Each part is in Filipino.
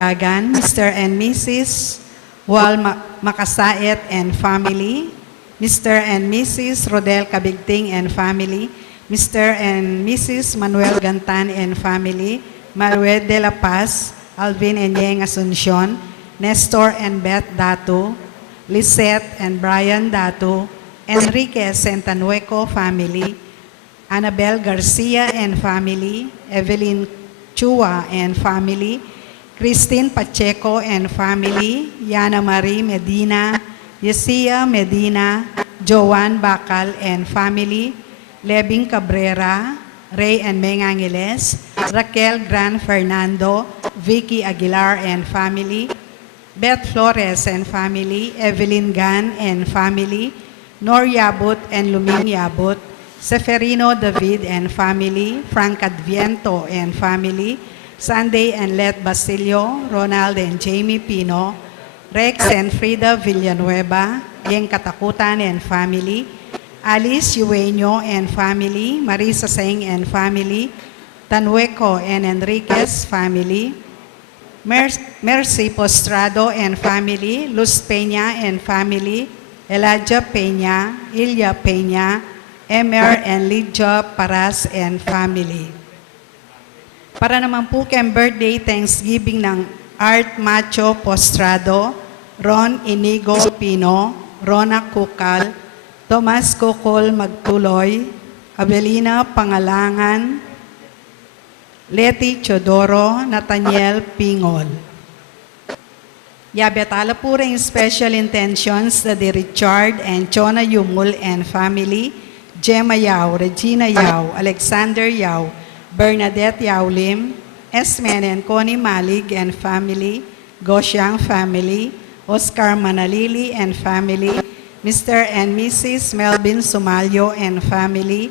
Dagan, Mr. and Mrs. Wal Makasait and family, Mr. and Mrs. Rodel Cabigting and family, Mr. and Mrs. Manuel Gantan and family, Manuel de la Paz, Alvin and Yeng Asuncion, Nestor and Beth Dato, Lisette and Brian Dato, Enrique Sentanueco family, Annabel Garcia and family, Evelyn Chua and family, Christine Pacheco and family, Yana Marie Medina, Yesia Medina, Joan Bacal and family, Lebing Cabrera, Ray and Meng Angeles, Raquel Gran Fernando, Vicky Aguilar and family, Beth Flores and family, Evelyn Gan and family, Nor Yabut and Luming Yabut, Seferino David and family, Frank Adviento and family, Sunday and Let Basilio, Ronald and Jamie Pino, Rex and Frida Villanueva, Yeng Katakutan and family, Alice Yueño and family, Marisa Seng and family, Tanueco and Enriquez family, Mercy Postrado and family, Luz Peña and family, Elijah Peña, Ilya Peña, Emer and Lydia Paras and family. Para naman po kay birthday Thanksgiving ng Art Macho Postrado, Ron Inigo Pino, Rona Kukal, Tomas Kokol Magtuloy, Abelina Pangalangan, Leti Chodoro, Nathaniel Pingol. Yabetala po rin special intentions na di Richard and Chona Yumul and family, Gemma Yao, Regina Yao, Alexander Yao, Bernadette Yaulim, Esmen and Connie Malig and family, Gosyang family, Oscar Manalili and family, Mr. and Mrs. Melvin Sumalyo and family,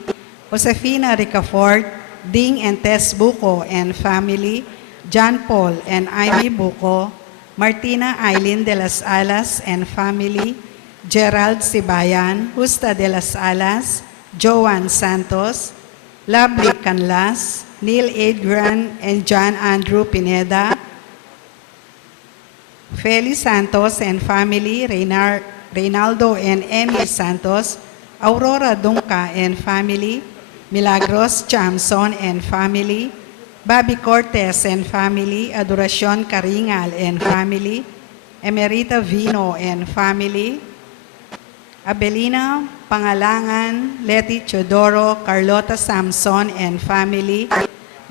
Josefina Ricafort, Ding and Tess Buco and family, John Paul and Ivy Buco, Martina Eileen de las Alas and family, Gerald Sibayan, Justa de las Alas, Joan Santos, Lovely Canlas, Neil Adrian and John Andrew Pineda, Feli Santos and family, Reynaldo and Emily Santos, Aurora Dunca and family, Milagros Chamson and family, Bobby Cortez and family, Adoracion Caringal and family, Emerita Vino and family, Abelina Pangalangan, Leti Chodoro, Carlota Samson and family,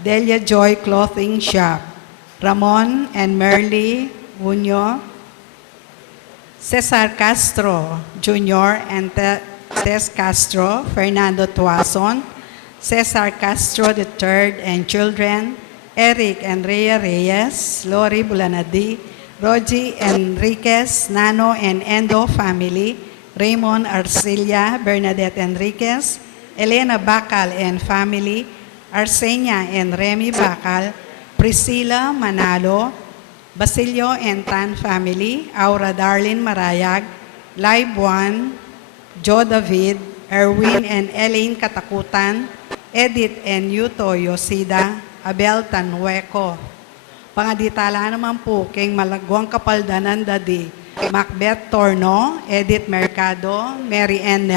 Delia Joy Clothing Shop, Ramon and Merly Unyo, Cesar Castro Jr. and Tess Castro, Fernando Tuason, Cesar Castro III and children, Eric and Rhea Reyes, Lori Bulanadi, Rogie Enriquez, Nano and Endo family, Raymond Arcilia, Bernadette Enriquez, Elena Bacal and family, Arsenia and Remy Bacal, Priscilla Manalo, Basilio and Tan family, Aura Darlene Marayag, Lai Buan, Joe David, Erwin and Elaine Katakutan, Edith and Yuto Yosida, Abel Tanueco. Pangaditala naman po kay Malagwang Kapaldanan Dadi, Macbeth Torno, Edith Mercado, Mary Ann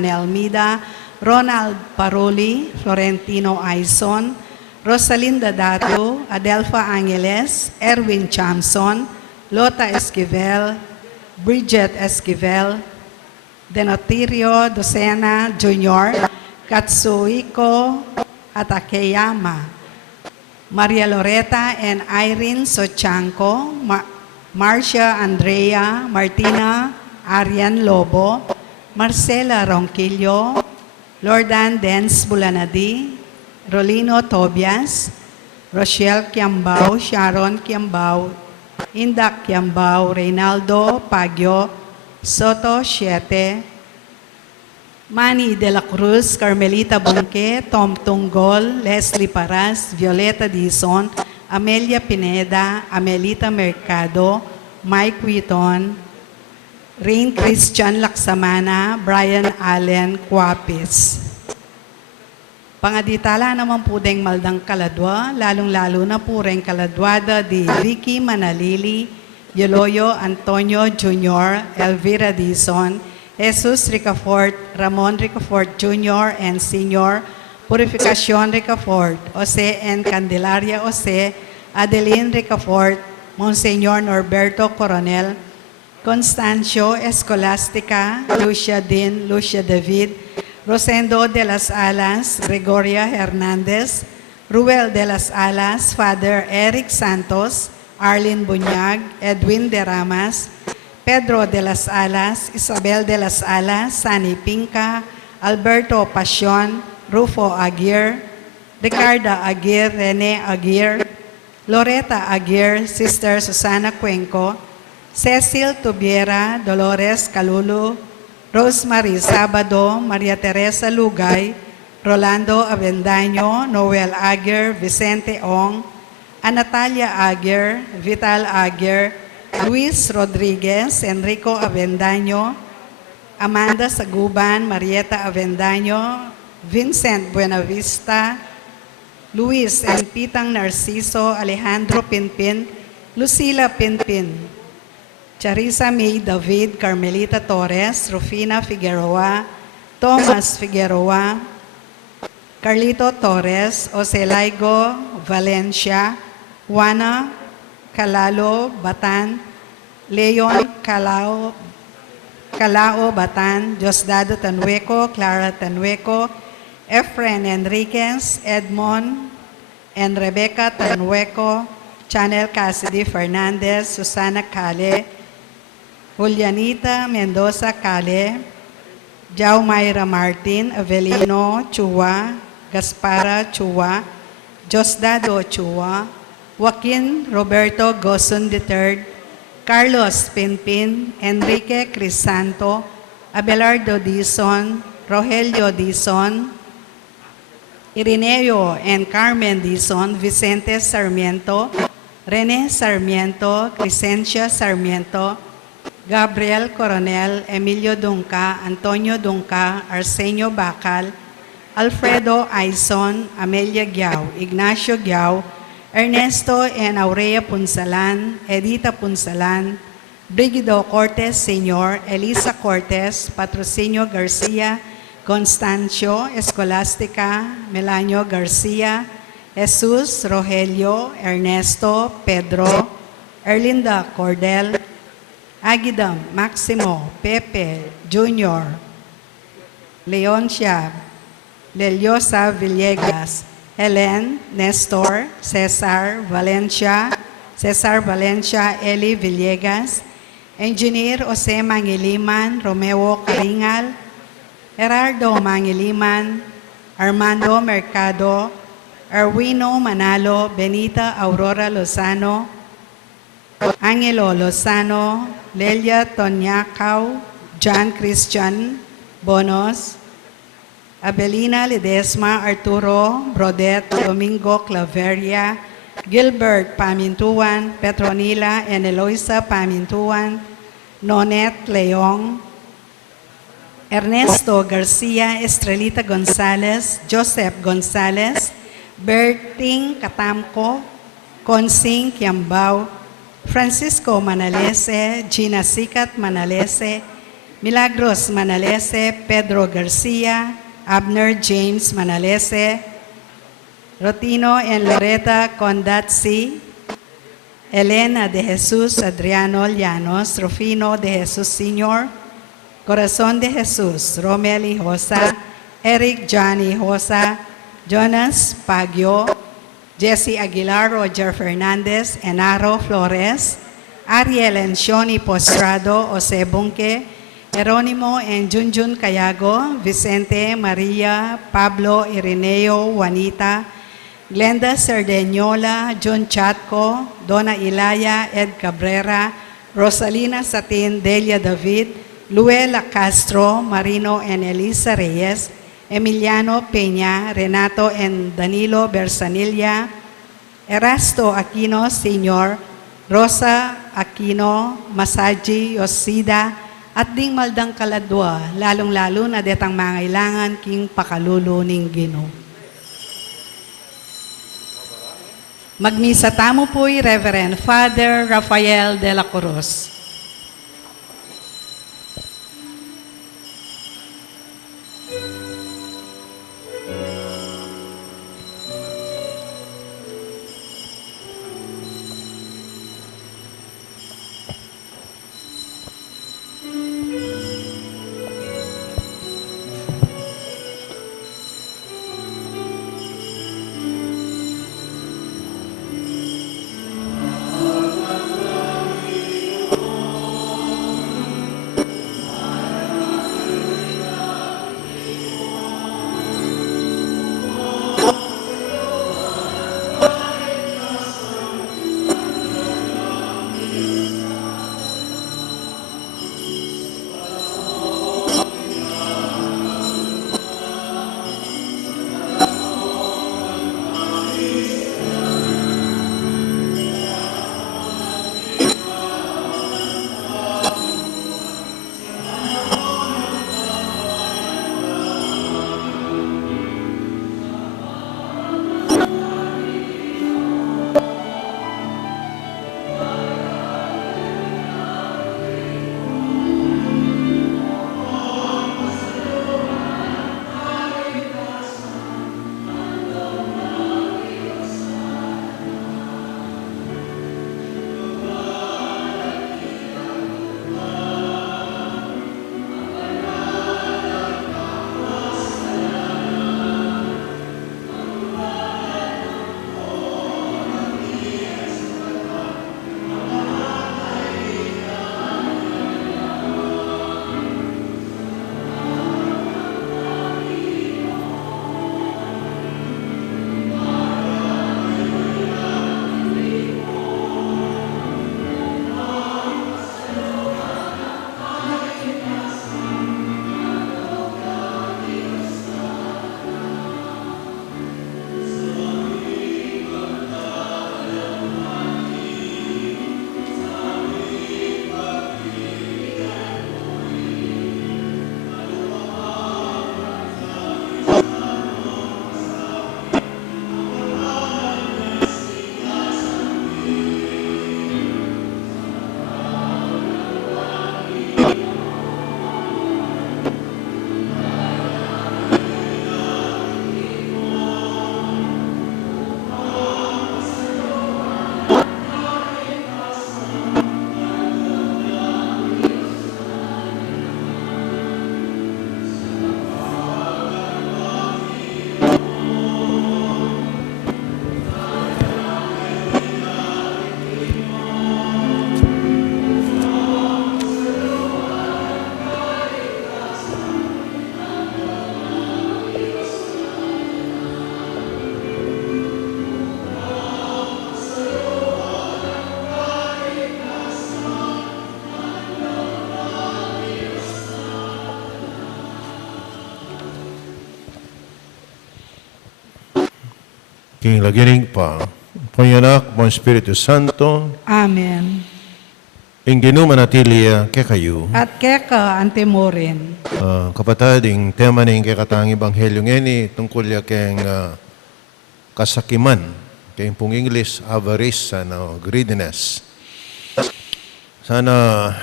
Nelmida, Ronald Paroli, Florentino Aison, Rosalinda Dato, Adelfa Angeles, Erwin Chamson, Lota Esquivel, Bridget Esquivel, Denotirio Docena Jr., Katsuhiko Atakeyama, Maria Loreta and Irene Sochanco, Marcia Andrea, Martina Arian Lobo, Marcela Ronquillo, Lordan Dens Bulanadi, Rolino Tobias, Rochelle Kiambao, Sharon Kiambao, Indak Kiambao, Reynaldo Pagyo, Soto Siete, Manny de la Cruz, Carmelita Bunque, Tom Tunggol, Leslie Paras, Violeta Dizon, Amelia Pineda, Amelita Mercado, Mike Wheaton, Rain Christian Laksamana, Brian Allen Cuapis. Pangaditala naman po deng maldang kaladwa, lalong-lalo na po rin kaladwada di Vicky Manalili, Yoloyo Antonio Jr., Elvira Dizon, Jesus Ricafort, Ramon Ricafort Jr. and Sr., Purificacion Ricafort, Jose N. Candelaria Jose, Adeline Ricafort, Monseñor Norberto Coronel, Constancio Escolastica, Lucia Din, Lucia David, Rosendo de las Alas, Gregoria Hernandez, Ruel de las Alas, Father Eric Santos, Arlene Bunyag, Edwin de Ramas, Pedro de las Alas, Isabel de las Alas, Sani Pinca, Alberto Pasion, Rufo Aguirre, Ricarda Aguirre, Rene Aguirre, Loretta Aguirre, Sister Susana Cuenco, Cecil Tubiera, Dolores Calulu, Rosemary Sabado, Maria Teresa Lugay, Rolando Avendaño, Noel Aguirre, Vicente Ong, Anatalia Aguirre, Vital Aguirre, Luis Rodriguez, Enrico Avendaño, Amanda Saguban, Marieta Avendaño, Vincent Buenavista, Luis and Pitang Narciso, Alejandro Pinpin, Lucila Pinpin, Charissa May David, Carmelita Torres, Rufina Figueroa, Thomas Figueroa, Carlito Torres, Oselaigo Valencia, Juana Calalo Batan, Leon Calao Batan, Diosdado Tanueco, Clara Tanueco, Efren Enriquez, Edmond and Rebecca Tanueco, Chanel Cassidy Fernandez, Susana Cale, Julianita Mendoza Cale, Jaumaira Martin, Avelino Chua, Gaspara Chua, Diosdado Chua, Joaquin Roberto Goson III, Carlos Pinpin, Enrique Crisanto, Abelardo Dizon, Rogelio Dizon, Irineo and Carmen Dizon, Vicente Sarmiento, Rene Sarmiento, Crescencia Sarmiento, Gabriel Coronel, Emilio Dunca, Antonio Dunca, Arsenio Bacal, Alfredo Aison, Amelia Giao, Ignacio Giao, Ernesto and Aurea Punsalan, Edita Punsalan, Brigido Cortez Sr., Elisa Cortez, Patrocinio Garcia, Constancio, Escolastica, Melanio Garcia, Jesus, Rogelio, Ernesto, Pedro, Erlinda Cordel, Agidam, Maximo, Pepe, Junior, Leoncia, Leliosa Villegas, Helen, Nestor, Cesar Valencia, Eli Villegas, Engineer Jose Mangiliman, Romeo Caringal, Gerardo Mangiliman, Armando Mercado, Erwino Manalo, Benita Aurora Lozano, Angelo Lozano, Lelia Tonyacao, John Christian Bonos, Abelina Ledesma, Arturo Brodet, Domingo Claveria, Gilbert Pamintuan, Petronila and Eloisa Pamintuan, Nonet Leong, Ernesto Garcia, Estrelita Gonzalez, Joseph Gonzalez, Berting Katamco, Consing Kiambao, Francisco Manalese, Gina Sikat Manalese, Milagros Manalese, Pedro Garcia, Abner James Manalese, Rotino and Loretta Condatsi, Elena de Jesus Adriano Llanos, Rufino de Jesus Sr., Corazon de Jesus, Romel Hijosa, Eric Johnny Hijosa, Jonas Pagyo, Jesse Aguilar, Roger Fernandez, Enaro Flores, Ariel and Shoni Postrado, Jose Bunke, Jeronimo and Junjun Cayago, Vicente, Maria, Pablo, Irineo, Juanita, Glenda Cerdeñola, John Chatco, Donna Ilaya, Ed Cabrera, Rosalina Satin, Delia David, Luela Castro, Marino and Elisa Reyes, Emiliano Peña, Renato and Danilo Bersanilla, Erasto Aquino Sr., Rosa Aquino, Masaji Yosida, at ding maldang kaladwa, lalong-lalo na detang mangailangan king pakaluluning Ginoo. Magmisa tamo po'y Reverend Father Rafael de la Cruz. King lagiring pa, Panyanak, Bon Espiritu Santo, Amen. Inginu manatilia ke kayo. At keka antemorin. Kapatid, ang tema ng kakatang Ebanghelyo ngeni tungkol ya keng kasakiman, keng pong English, avarice, greediness. Sana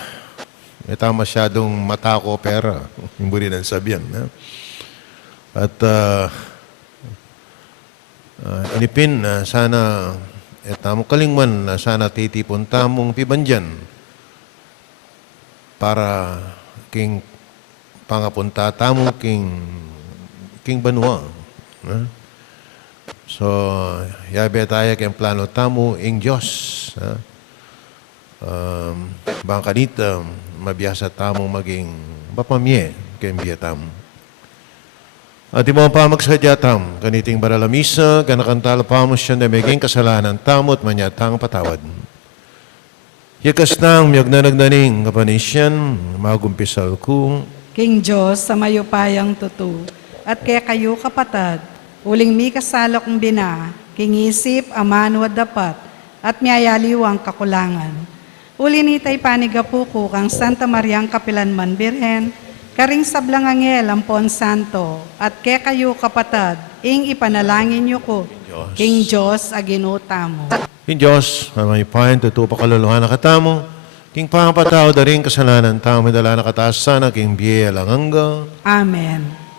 ito masyadong matako pera, yung buri ng sabihan. At inipin na sana etamo kalingman na sana titipon tamong pibandyan para king pangapunta tamo king banwa. So yabe tayo king plano tamo ing Diyos. Bangka dito mabiyasa tamo maging bapamye king biyatam. At imo pa magsadyatam, kaniting baralamisa, ganakantala pa mo siya na maging kasalanan tamot manyatang patawad. Yakas nang miyag na nagdaning kapanisyan, magumpisal ko. King Diyos sa mayupayang tutu. At kaya kayo kapatad, uling mi kasalok ng bina, king isip, aman dapat, at miyayaliwang kakulangan. Uli nitay panigapuko kang Santa Mariang Kapilanman Birhen, karing sablangangel ang Pon Santo, at kaya kayo kapatad, ing ipanalangin niyo ko, Diyos. King Diyos, aginutamo. King Diyos, mamayipayan, tutupa kaluluhan na katamo. King pangapatao, daring kasalanan, tao, medala na kataasan, na king biye langangga. Amen.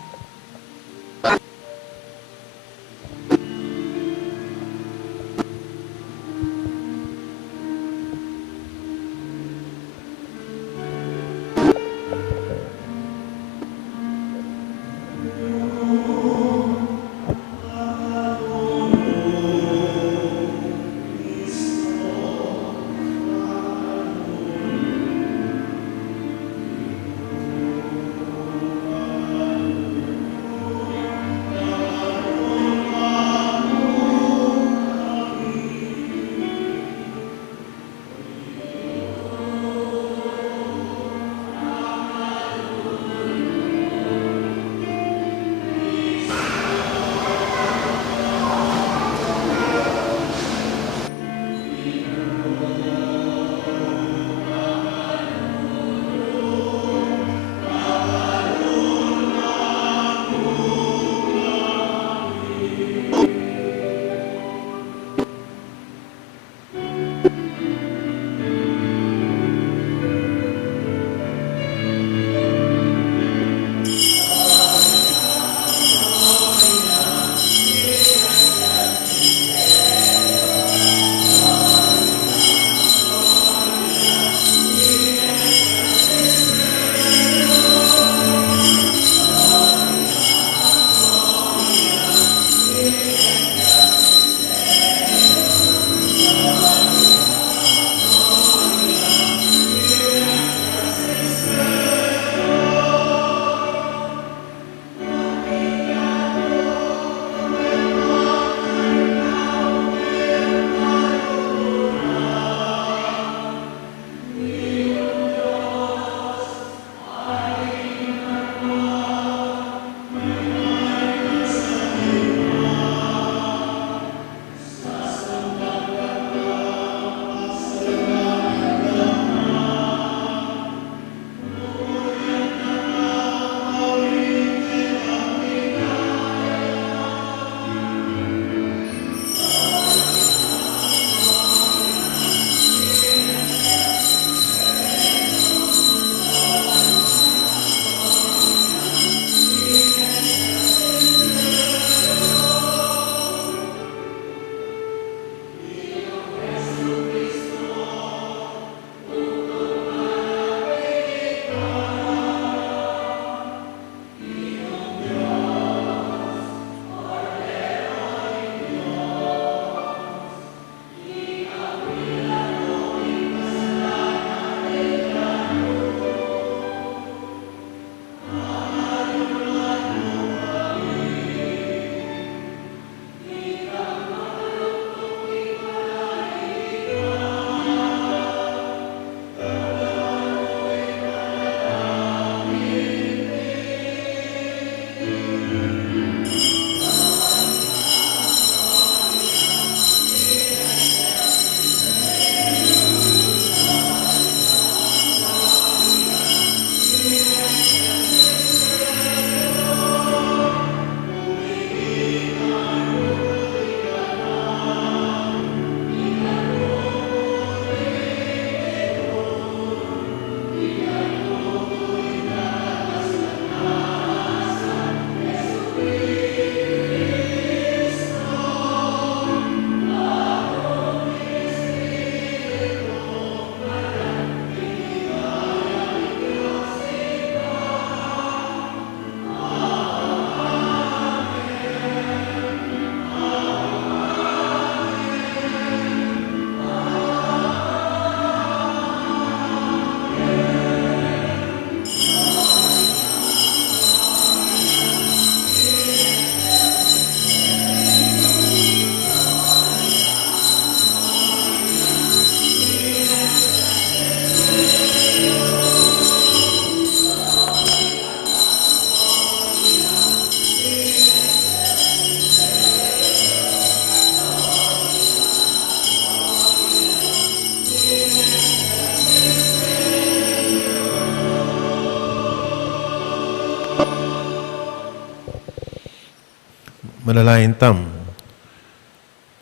Manalangin tam.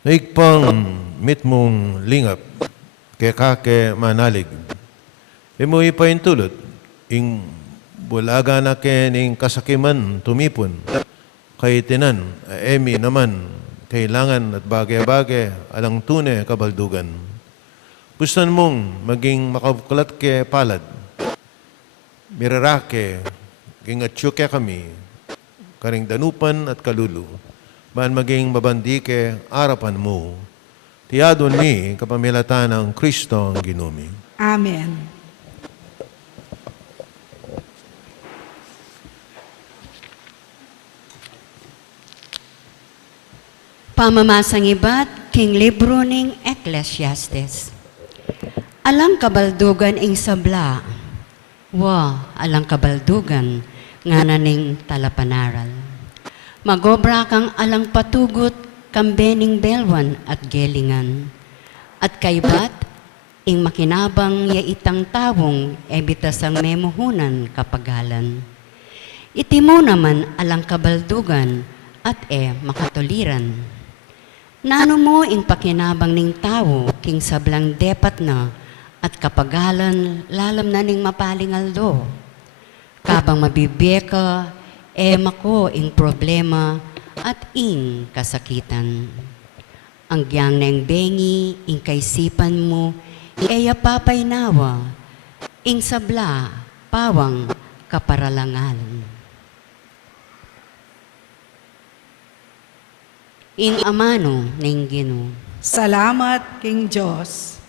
Naigpang mit mong lingap, kaya kake manalig. Imo ipaintulot, ing bulaga na kening kasakiman tumipon, kay tinan, emi naman, kailangan at bagay-bagay, alang tune kabaldugan. Pustan mong maging makabukulat ke palad, mirarake, gingatsyo ke kami, karing danupan at kalulu, man maging mabandi ke arapan mo, tiyadon ni kapamilatan ng Kristo ang ginumi. Amen. Pamamasang ibat, king libro ning Ecclesiastes. Alang kabaldugan ing sabla, alang kabaldugan, nga naning talapanaral. Magobra kang alang patugot, kambening belwan at gelingan. At kaybat, ing makinabang ya itang tawong, ebitas ang memohunan kapagalan. Iti mo naman alang kabaldugan, at makatuliran. Nano mo ing pakinabang ning tao, king sablang depat na, at kapagalan lalam na ning mapalingaldo. Kabang mabibeka, mako ing problema, at ing kasakitan. Ang giyang neng bengi, ing kaisipan mo, papay nawa, ing sabla, pawang kaparalangan. Ing amano ning Ginoo. Salamat, King Diyos.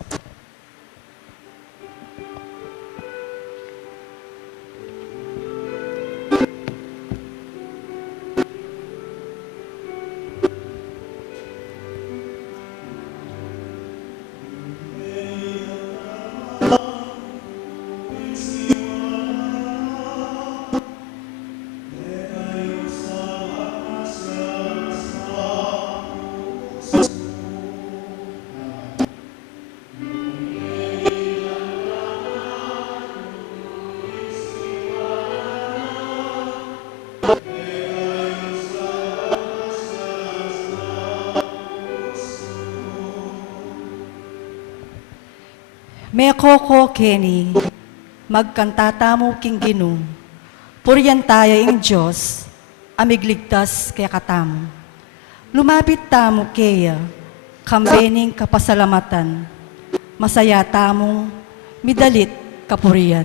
Mekoko Kenny, magkantata mo king Ginoo, puryan tayo ing Diyos, amigligtas kaya katamo. Lumapit tamo kaya, kambening kapasalamatan, masaya tamo, midalit kapurian.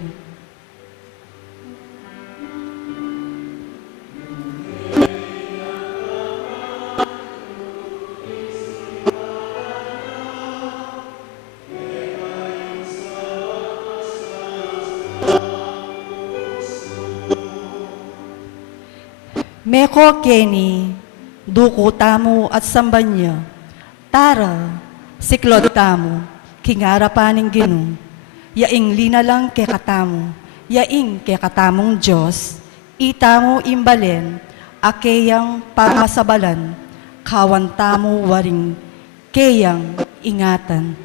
Meko Kenny, duko tamo at sambanya, tara, siklod tamo, kingara paning Ginoo, yaing lina lang kay katamo, yaing kay katamong Diyos, itamo imbalen, akeyang pamasabalan, kawan tamo waring, keyang ingatan.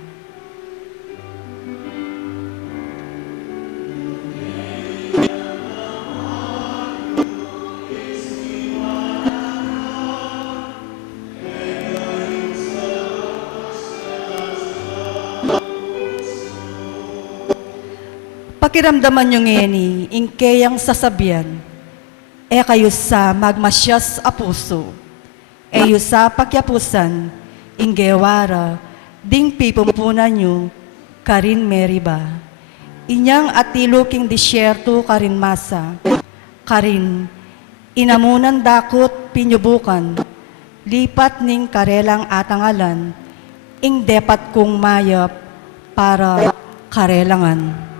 Pakiramdaman nyo ngayon ingkeyang sasabihan, kayo sa magmasyas a puso, yu sa pakyapusan, inggewara, ding pipumpunan nyo, karin meriba. Inyang atilo king disyerto karin masa, karin inamunan dakot pinyubukan, lipat ning karelang atangalan, ing depat kong mayap para karelangan.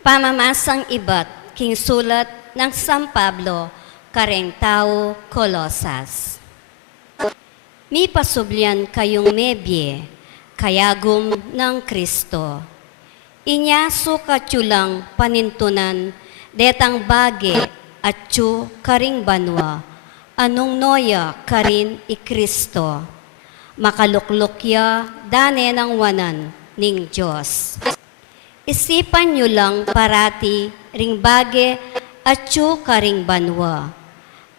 Pamamasang ibat, king sulat ng San Pablo, kareng tao, Colosas. Mi pasublian kayong mebye, kayagom ng Kristo. Inya sukatsulang panintunan, detang bage at tsu karing banwa, anong noya karin i Kristo. Makaluklukya dane ng wanan ning Diyos. Isipan nyo lang parati ring bage at tsu karing banwa.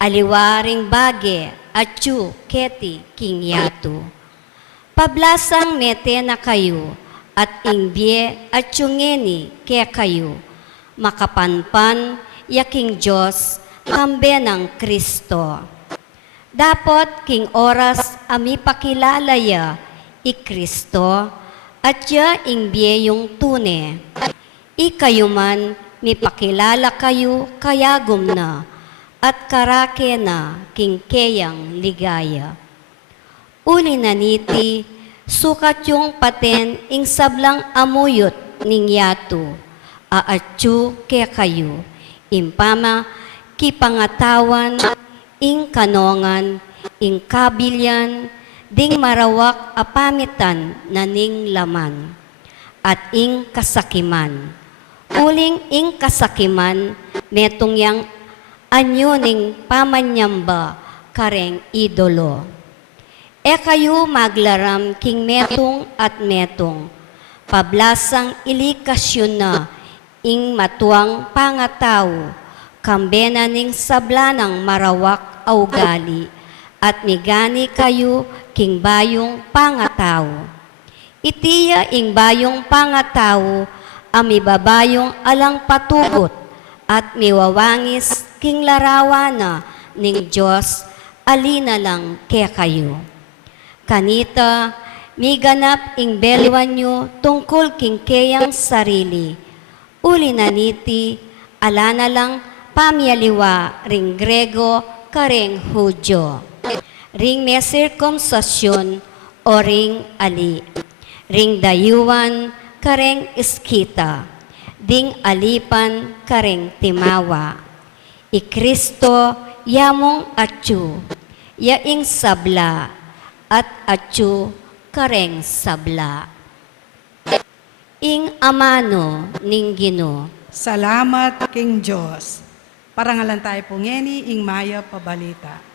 Aliwa ring bage at tsu keti king yatu. Pablasang mete na kayo at ingbye at tsungeni kaya kayo. Makapanpan yaking Diyos kambe ng Kristo. Dapat king oras ami pakilalaya i Kristo at ya ingbye yung tune. Ikayo man mi pakilala kayo kayagom na at karake na king keyang ligaya. Uli na niti, sukat yung paten ing sablang amuyot ning yatu, aatyu kaya kayo, impama kipangatawan, ing kanongan, ing kabilyan, ding marawak apamitan na ning laman, at ing kasakiman. Uling ing kasakiman, metong yang anyo ning pamanyamba kareng idolo. E kayo maglaram king metong at metong, pablasang ilikasyon na ing matuang pangataw, kambena ning sablanang marawak augali, at migani kayo king bayong pangataw. Itiya ing bayong pangataw, amibabayong alang patugot, at miwawangis king larawana ning Diyos, alina lang kaya kayo. Kanita, miganap ing belwan nyo tungkol king kayang sarili. Uli na niti, alana lang pamyaliwa ring Grego kareng Hudyo. Ring may sirkumsasyon o ring ali. Ring dayuan kareng iskita. Ding alipan kareng timawa. I Kristo yamong atyu. Yaing sabla at atyu kareng sabla. Ing amano ning Ginoo. Salamat king Diyos. Parangalan tayo po ngeni, ing maya pabalita.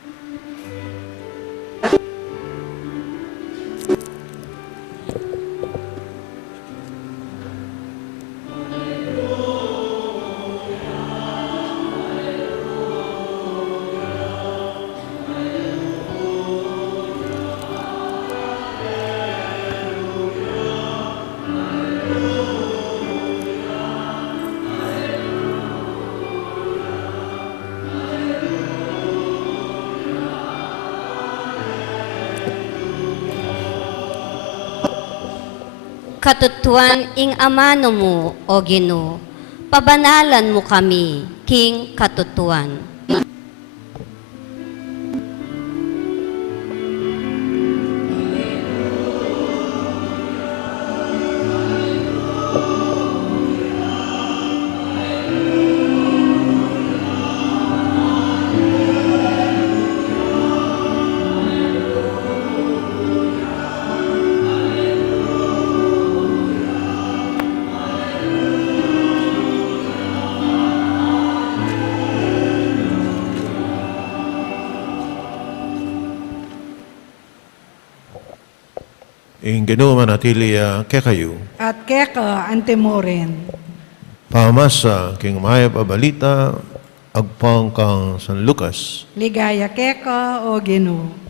Katutuan ing amano mo, o Ginoo, pabanalan mo kami, king katutuan. Ing Ginoo manatili kaya kayo. At keka antemoren. Pamasa king maya pabalita, agpang kang San Lucas. Ligaya keka o Ginoo.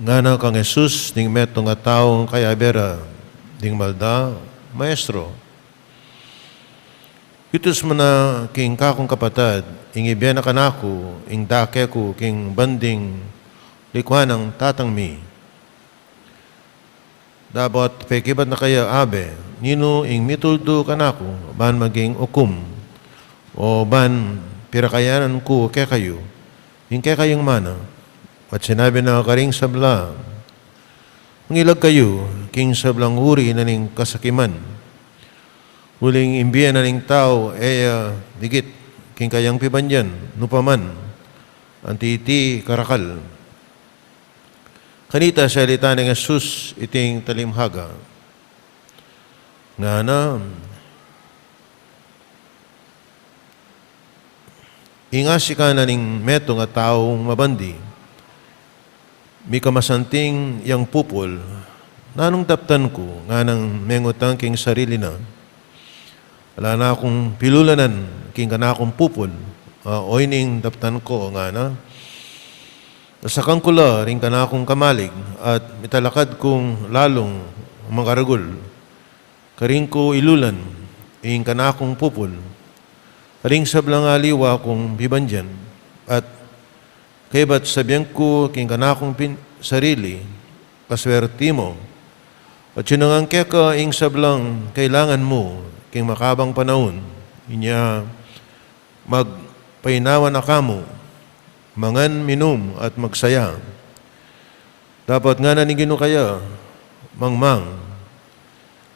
Ngana kang Jesus, ning metong nga taong kaya bera, ding malda, maestro. Itus mo na king kakong kapatad, ing ibyan na kanako, ing dake ko, king banding likwanang tatang mi. dapat pekibat na kaya abe, nino ing mituldo kanako, ban maging ukum, o ban pirakayanan ko kaya kayo, ing kaya kayong mana, at sinabi na karing sabla, mangilag kayo, king sablang uri na ning kasakiman, huling imbiyan na ning tao, digit, king kayang pibanyan, nupaman, anti-iti karakal. Kanita salita ni Jesus iting talimhaga. Nga na, ingasi ka na ning meto nga taong mabandi, mi kamasanting yang pupol, nanong taptan ko, nga nang mengutang king sarili na, wala na akong pilulanan, king ka na akong pupol, oy ning taptan ko, nga na, nasakang kula, rin ka na akong kamalig, at mitalakad kong lalong mangaragol. Karing ko ilulan, ing ka na akong pupol. Karing sablang aliwa kong bibandyan, at kaybat sabihan ko, king ka na akong sarili, paswerti mo. At sinangang ka, ing sablang kailangan mo, king makabang panahon, inya magpainawa na kamo, mangan, minum, at magsaya. Dapat nga nanigino kaya, mangmang,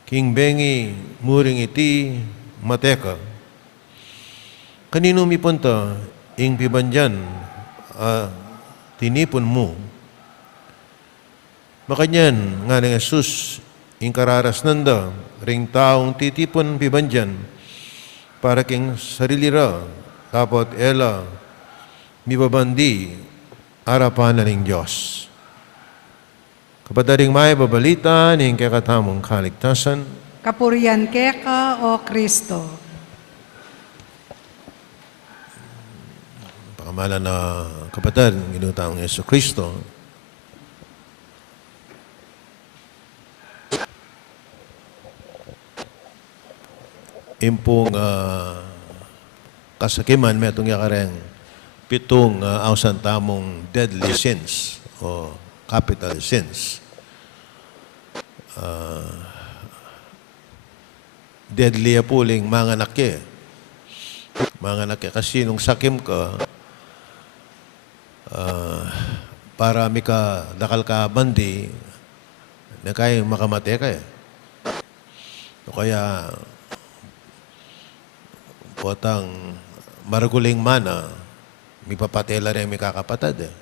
king bengi, muring iti, mateka. Kanino mipunta, ing pibandyan, tinipon mo. Makanyan, nga ng Jesus, ing kararas nanda, ring taong titipon pibandyan, para king sarili ra, dapat ela, mibabandi, arapan na ng Diyos. Kapadaring may babalita, ning kakatamong kaligtasan, Kapurian keka o Kristo. pakamalan na kapatid, ng ginutaong Yesu Kristo, impong kasakiman, may itong yakareng pitong ausan tamong deadly sins o capital sins. Deadly puling mga nake. Mga nake. Kasi nung sakim ka, para mika dakal ka bandi, na kaya makamate ka eh. O kaya, potang maraguling mana, may papatela rin may kakapatad eh.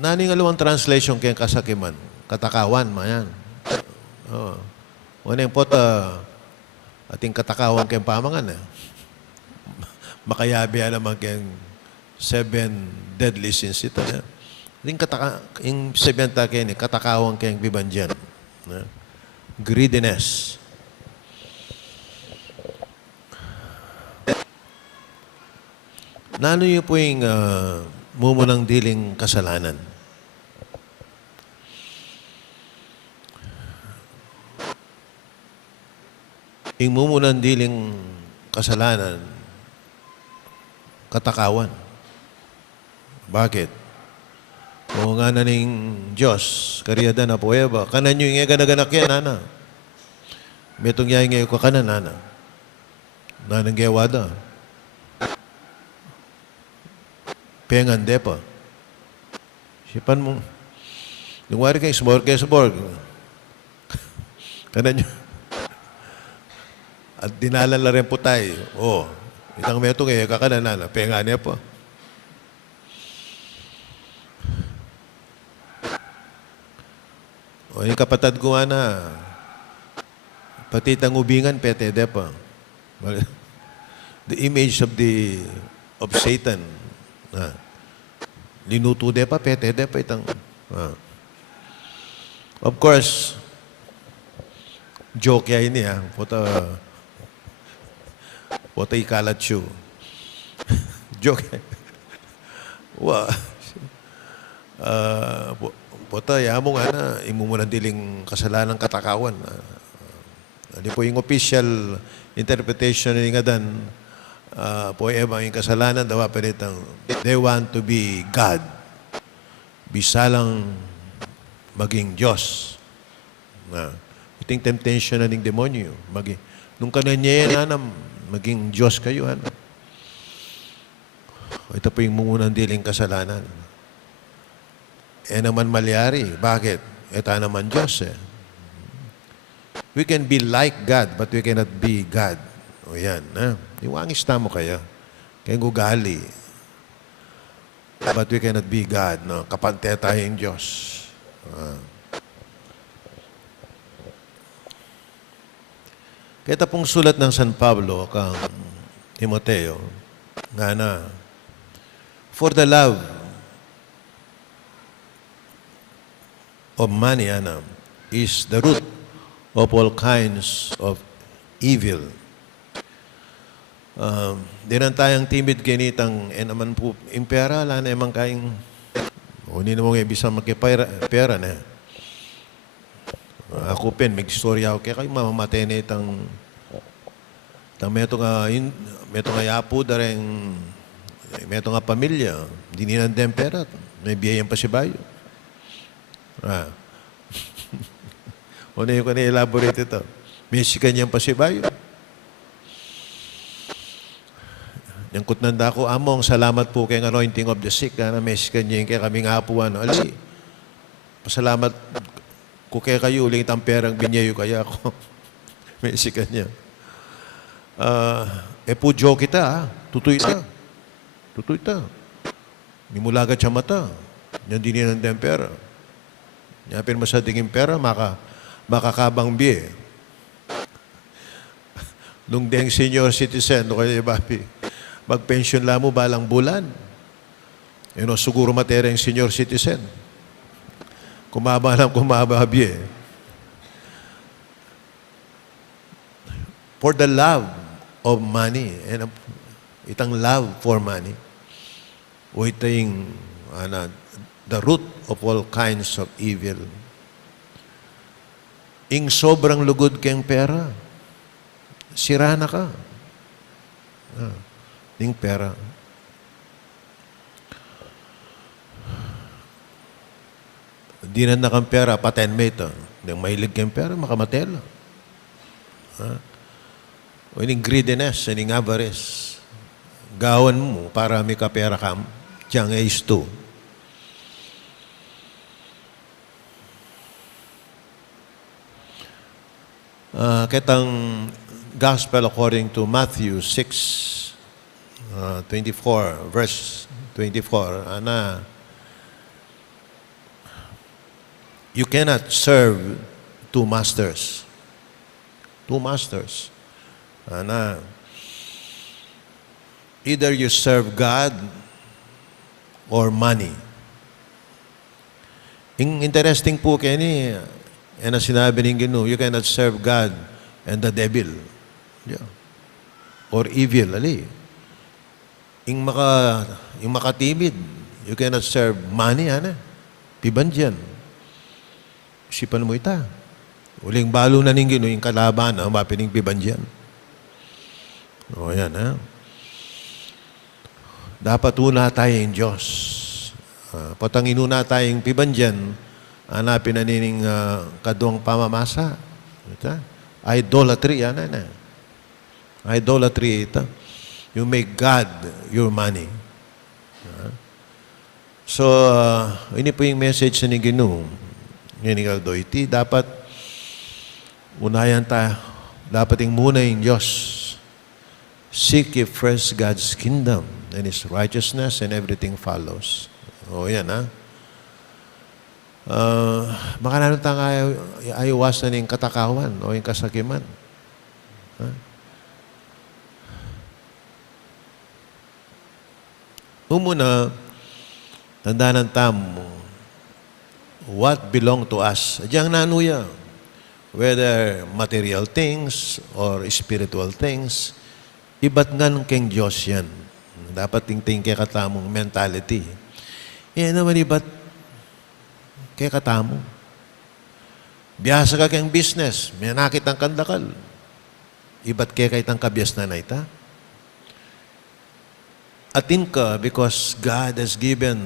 Naning alawang translation kayang kasakiman, katakawan, mayan. Wala yung pota, ating katakawan kayang pamangan eh. Makayabi naman kayang 7 deadly sins ito. Yung 7 kayo, katakawan kayang bibandyan. Greediness. Nano yun po yung mumunang diling kasalanan? Yung mumunang diling kasalanan, katakawan. Bakit? O nga na ning Diyos, kariyada na puweba, kanan nyo yung ganaganak yan, nana. Metong yay ngayon ko kanan, nana. Nanang gewada. Pengan de pa. Sipan mo. Yung wari kayo, sborg. Kanan nyo. At dinalan la rin po tayo. Itang metong ngayon, kakanan, nana. Pengan niya pa. O yung kapatad ko na, pati itang ubingan, pete de pa. The image of Satan. Linuto de pa, pete de pa itang. Of course, joke ya ini ya. Pota ikalat siyo. Joke. Pota, yamo nga na, imumunan diling kasalanan katakawan. Ano po yung official interpretation ni nga dan, po eba yung kasalanan daw paritang they want to be God. Bisalang maging Diyos. Na, ito yung temptation na ng demonyo. Nung kananya na maging Diyos kayo. Ano? Ito po yung mungunang diling kasalanan. Naman malyari. Bakit? Ito naman Diyos eh. We can be like God, but we cannot be God. O yan. Iwangis na mo kaya. Kaya gugali. But we cannot be God. No? Kapante tayong Diyos. Kaya pong sulat ng San Pablo kang Timoteo, nga na, for the love of money, is the root of all kinds of evil. Di na tayong timid kinitang, naman po, impera, wala na emang kaing, hindi na mong ibisang magkipera na. Ako pen, mag-istorya ako, kaya kayo mamamatay na itang meto nga yapo da rin, meto nga pamilya, hindi nilang dem pera, may biyayang pa si bayo. O na yung ka na-elaborate ito. May sikanyang pa si bayo. Yung kutnanda ko, among salamat po kay anointing of the sick, na may sikanyang kaya kaming apuan. Ali, pasalamat ko kaya kayo, uling itang perang binyayo kaya ako. May sikanya. Po joke kita, tutoy ta. Tutoy ta. Nimulagat siya mata. Yan din yan ang pera. Yapin mo sa tingin pera, makakabang biye. Nung deng senior citizen, no kaya babi, mag-pension lang mo balang bulan. Siguro matera yung senior citizen. Kumaba biye. For the love of money, itang love for money, o ito yung, the root of all kinds of evil. Ing sobrang lugod kayong pera, sira na ka. Ing pera. Di na nakang pera, paten mate. Yung mahilig kayong pera, makamatela. O yung greediness, yung avarice. Gawan mo para may kapera kam, diyang is 2. Ketang Gospel according to Matthew 6:24, verse 24, you cannot serve two masters. Two masters. Either you serve God or money. Interesting po kaya ni, na sinabi ng Ginoo, you cannot serve God and the devil. Yeah. Or evil, ali. Yung makatimid, you cannot serve money, Pibandyan. Isipan mo ita. Uling balo na ng Ginoo, yung kalaban, mapining pibandyan. O yan, Dapat una tayong Diyos. Patangin una tayong pibandyan, hanapin na nining kaduang pamamasa. Ito? Idolatry, Idolatry ito. You make God your money. So, ini po yung message ni Ginoo. Ninigaldo, iti dapat unayan tayo. Dapat yung muna yung Diyos. Seek ye first God's kingdom and His righteousness and everything follows. O yan, baka nanon tayo ayawasan yung katakawan o yung kasakiman. Umuna, tandaan ng tamo, what belong to us. Diyan nanuya, whether material things or spiritual things, iba't nga ng keng Diyos yan. Dapat tingting kay katamong mentality. Naman iba't kay katamo. Biyasa ka kayong business, may nakit ang kandakal. Iba't kay kay tang kabyas na ita. atin ka because God has given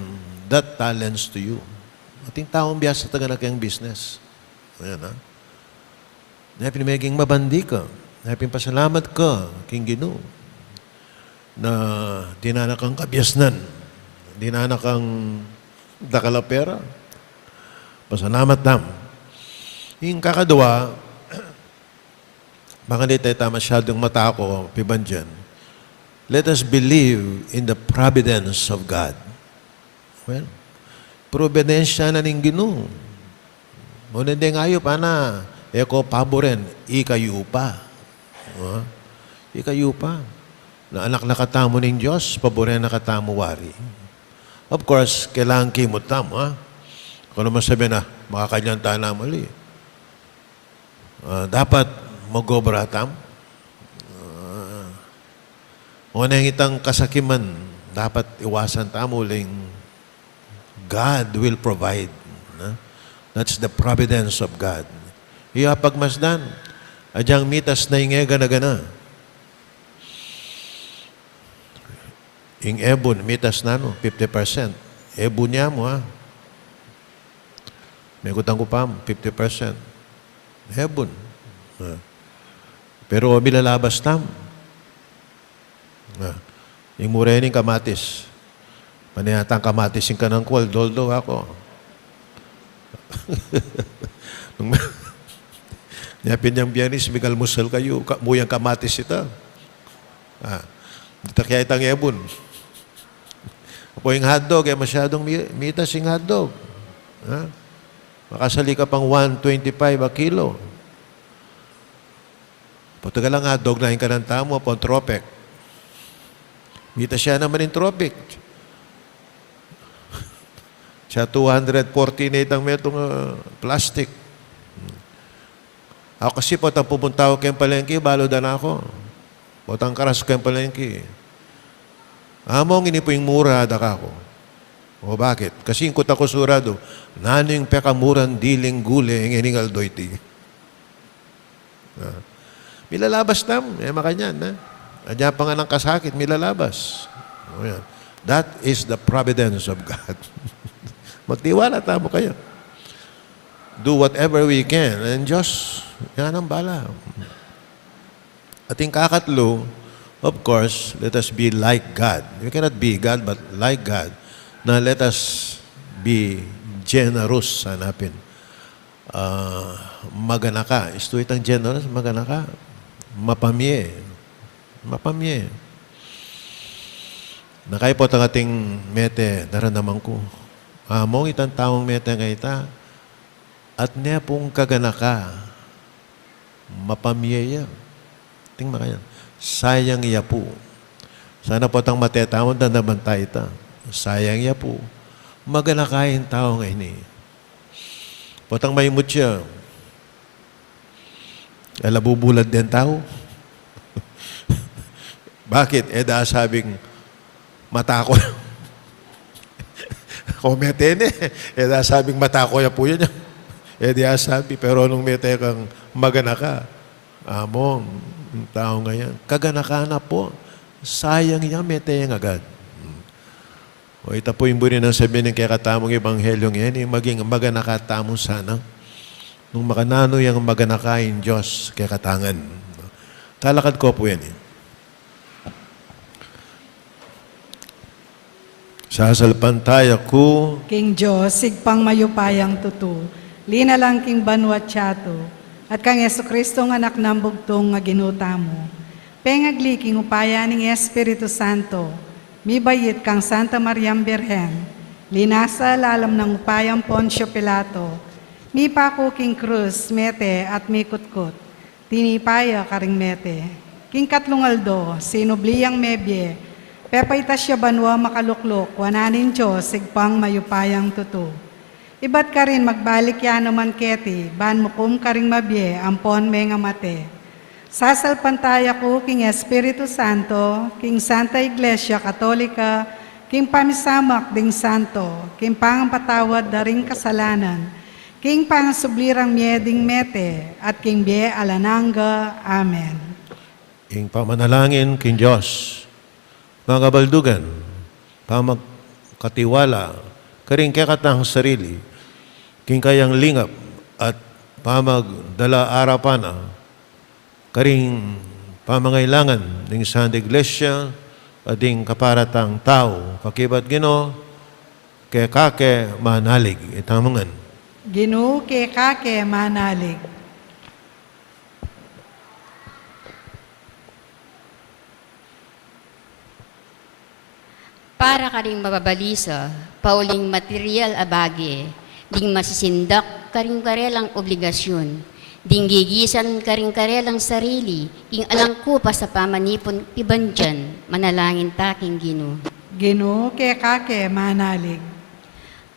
that talents to you. Ating taong biya sa taga na kayang business. Ayan, ha? Napin maging mabandi ka. Napin pasalamat ka king Ginoo na dinanak ang kabyasnan. Dinanak ang dakalapera. Pasalamat tam. Yung kakadwa, baka di tayo masyadong matako, piban dyan. Let us believe in the providence of God. Well, providensya na ning Ginoo. Muna din ngayon pa na, eko paboren, ikayo pa. Ikayo pa. Na anak na katamo ng Diyos, paboren na katamo wari. Of course, kailangan kimot tamo, ha? Kung naman sabi na, makakanyang na mali. Dapat magobra tam. Kung yung itang kasakiman, dapat iwasan tamuling God will provide. That's the providence of God. Iya pagmasdan, adyang mitas na inge gana-gana. Ing ebon, mitas na 50%. Ebon niya mo, ha? May kutang ko pa, 50%. Ebon. Pero milalabas tam. Yung murening kamatis. Panayatang kamatis yung kanang kwal, doldo ako. Niyapin niyang biyanis, migal musal kayo, muyang kamatis ito. Dito kaya itang ebon. Apo yung hotdog, masyadong mitas yung hotdog. Makasali ka pang 125 a kilo. Patagal lang hotdog na yung kanang tamo, pang tropek. Mitas siya naman yung tropek. Siya 248 ang metong plastic. Ako kasi po, tang pupunta ako kayong palengke, balodan ako. Po, tang karas kayong palengke. Among ini po yung mura, daka ko. O bakit? Kasi yung kuta ko surado, naning pekamuran diling gule, ang iningal doyti. Milalabas tam, makanyan, na. Adya pa nga ng kasakit, milalabas. O yan. That is the providence of God. Magtiwala tamo kayo. Do whatever we can. And Diyos, yan ang bala. Ating kakatlo, of course, let us be like God. We cannot be God, but like God. Na let us be generous, hanapin. Maganaka. Isto itang generous, maganaka. Mapamye. Mapamye. Nakaipot ang ating mete, narandaman ko. Among itang taong mete nga ita, at niya pong kaganaka, mapamye yan. Tingnan ka yan. Sayang iya po. Sana po tang matetamon na naman tayo ita. Sayang iya po. Maganakain tao nga ini. Potang may mutya. Alabubulad din tao. Bakit? Dahil sabing matako. Kometene. Dahil sabing matako ya po yun. Dahil sabi, pero nung mete kang maganaka, among, tao ngayon, kaganaka na po. Sayang yan, mete yung agad. O ito po yung buri ng sabihin ng kaya katamong ebanghelyong yan, maging maganaka tamong sana. Nung makanano yung maganakain Diyos kaya katangan. Talakad ko po yan. Sasalpantaya ko, King Diyos, sigpang mayupayang tutu, lina lang king banwat tiyato, at kang Yesu-Kristo ng anak ng bugtong nga ginuta mo. Pengagli king upaya ning Espiritu Santo, mi bayit kang Santa Mariam Birhen, linasa lalam ng upayang Poncio Pilato, mi pako king krus, mete at mi kutkut, tinipaya karing mete. King Katlungaldo, sinubliyang mebye, pepay tasya banwa makaluklok, wananin Diyos, sigpang mayupayang tutu. Ibat ka rin magbalik yan naman keti, ban mukum ka rin mabye, ampon may nga mate. Sasalpantaya ko, King Espiritu Santo, King Santa Iglesia Katolika, King Pamisamak ding Santo, King Pangampatawad daring kasalanan, King Pangasublirang mieding mete, at King Bie Alananga. Amen. ing pamanalangin king Diyos, mga kabaldugan, pamagkatiwala, karing kekatang sarili, king kayang lingap at pamagdala arapana, karing pamangailangan ng Santa Iglesia at ding kaparatang tao, pakibat Ginoo, kake manalig, itamangan. Ginoo kake manalig. Para ka rin mababalisa, pauling material abagi, ding masisindak karing karelang obligasyon, ding gigisan karing karelang sarili, king alang ko pa sa pamanipon ibandyan, manalangin taking Ginoo. Ginoo kake manalig.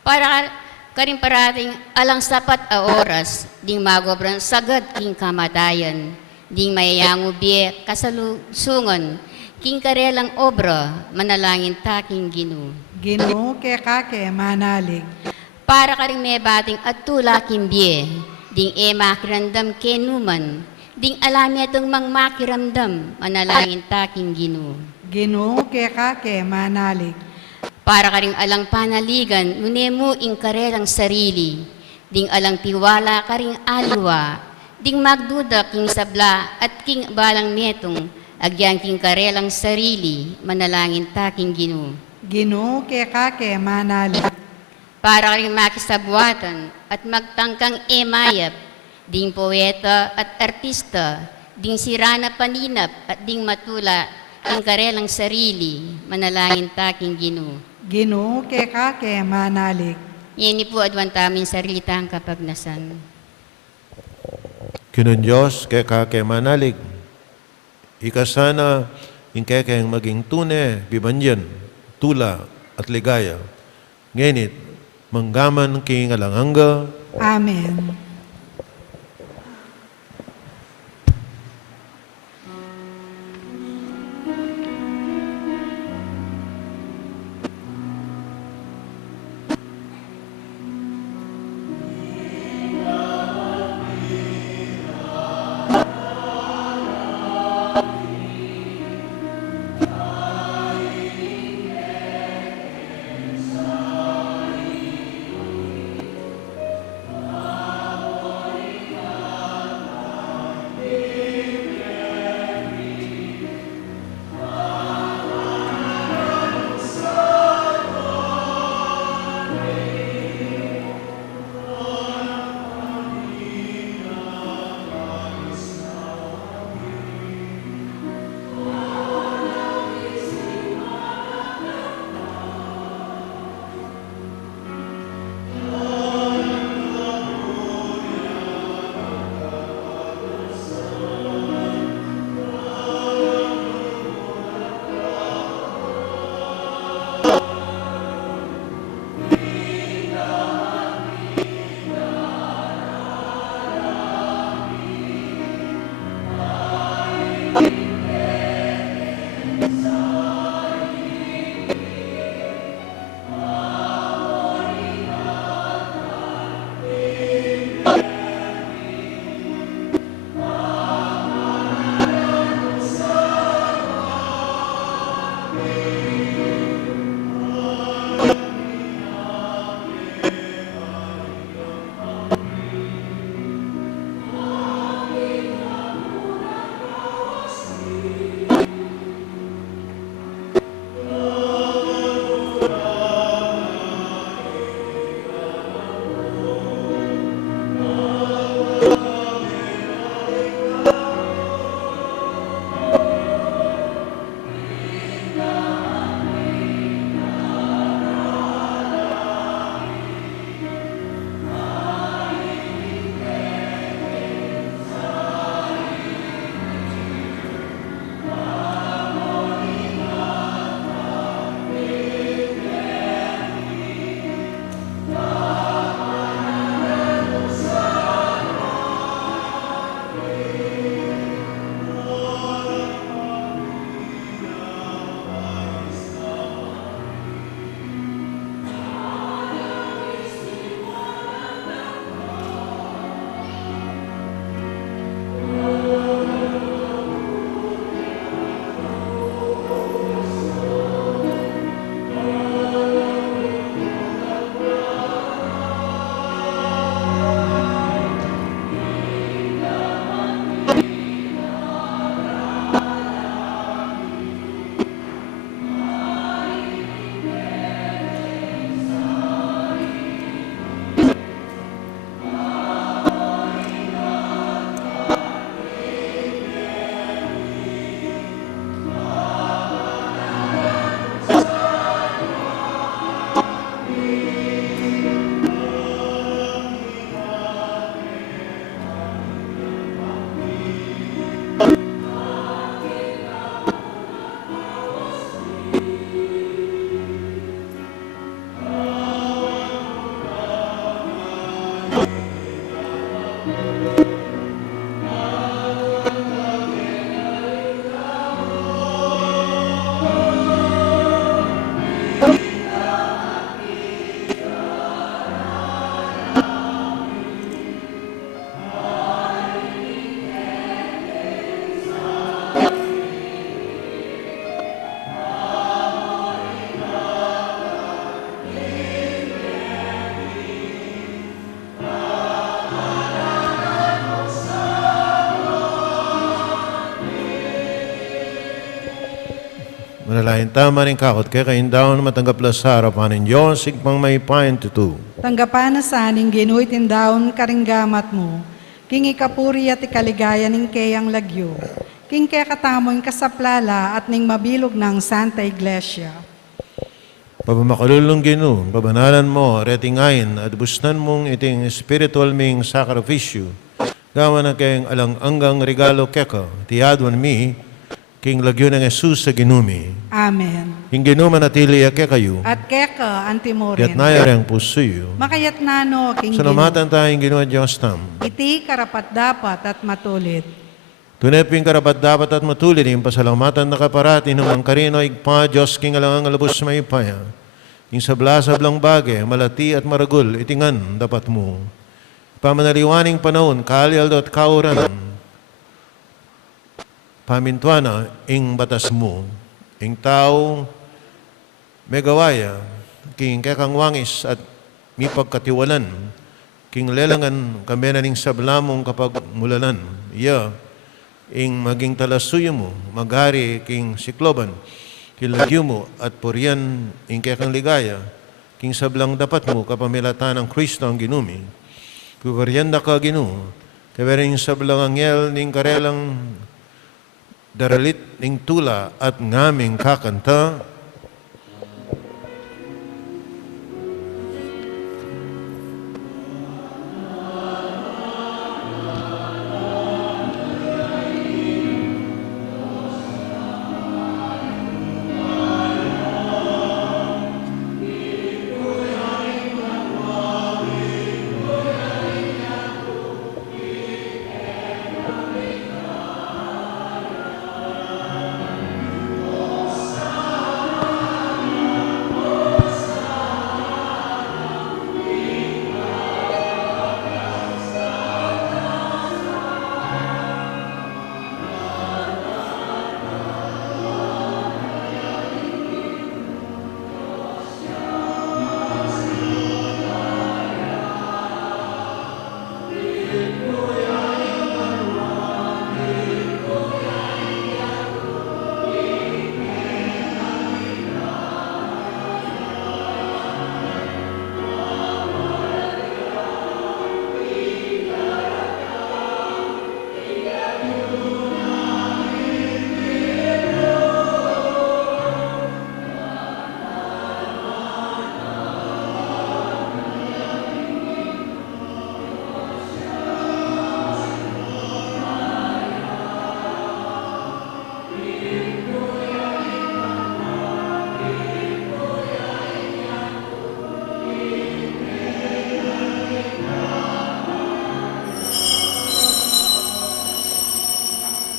Para karing parating alang sapat a oras, ding magobran sagad king kamatayan, ding mayayango biye kasalusungan, king karelang obra, manalangin taking Ginoo. Ginoo kake manalig. Para ka rin may bating at tula kimbye, ding makiramdam kenuman, ding alami atong makiramdam, manalangin taking Ginoo. Ginoo kake manalig. Para ka rin alang panaligan, nunemo ing karelang sarili, ding alang tiwala ka rin aliwa, ding magduda king sabla at king balang metong, agyan king karelang sarili, manalangin taking Ginoo. Ginoo kake manalig. Para rin makisabuatan at magtangkang emayap, ding poeta at artista, ding sirana paninap at ding matula, king karelang sarili, manalangin taking Ginoo. Ginoo kake manalig. Yan po adwan tamin sarili tang kapagnasan. Kinon Diyos, kake manalig. Ikasana, yung kekeng maging tune, bibandyan, tula, at ligaya. Ngenit, manggaman king alanganga, Amen. Manalahin tama rin kakot kaya kain daw na matanggap la sa harapan ng Diyos, sigpang may pain tutu. Tanggapan na saning ginuitin daon karinggamat mo, king ikapuri at ikaligaya ning kayang lagyo, king kaya katamoy kasaplala at ning mabilog ng Santa Iglesia. Pabamakalulong Gino, babanalan mo, retingayin at busnan mong iting spiritual ming sacrificio, gawa na kayong alang-anggang regalo keka, tiyadwan mi, king lagyo ng Jesus sa ginumi. Amen. King ginuman atili ake kayo, At keka yat antimorin. nayarang pusuyo. Makayat nano king Salamatan tayong ginawa Diyos tam. iti karapat dapat at matulit. Tuneping karapat dapat at matulid yung pasalamatan na kaparati ng karino igpa Diyos king alangang alabos may paya. Yung sabla-sablang bagay, malati at maragul, itingan dapat mo. Pamanaliwaning panahon, kalyaldo at kauran, pamintuana, ing batas mo, ing tao, megawaya, king kekang wangis at mipagkatiwalan, king lelangan kamenaning sablamong kapag mulanan, iya, ing maging talasuyo mo, magari king sikloban, kilagyo mo at purian ing kekang ligaya, king sablang dapat mo kapamilatan ng Kristo ang ginumi, kukuryanda ka ginu, kabering sablang anghel ning karelang daralit ning tula at ngaming kakanta,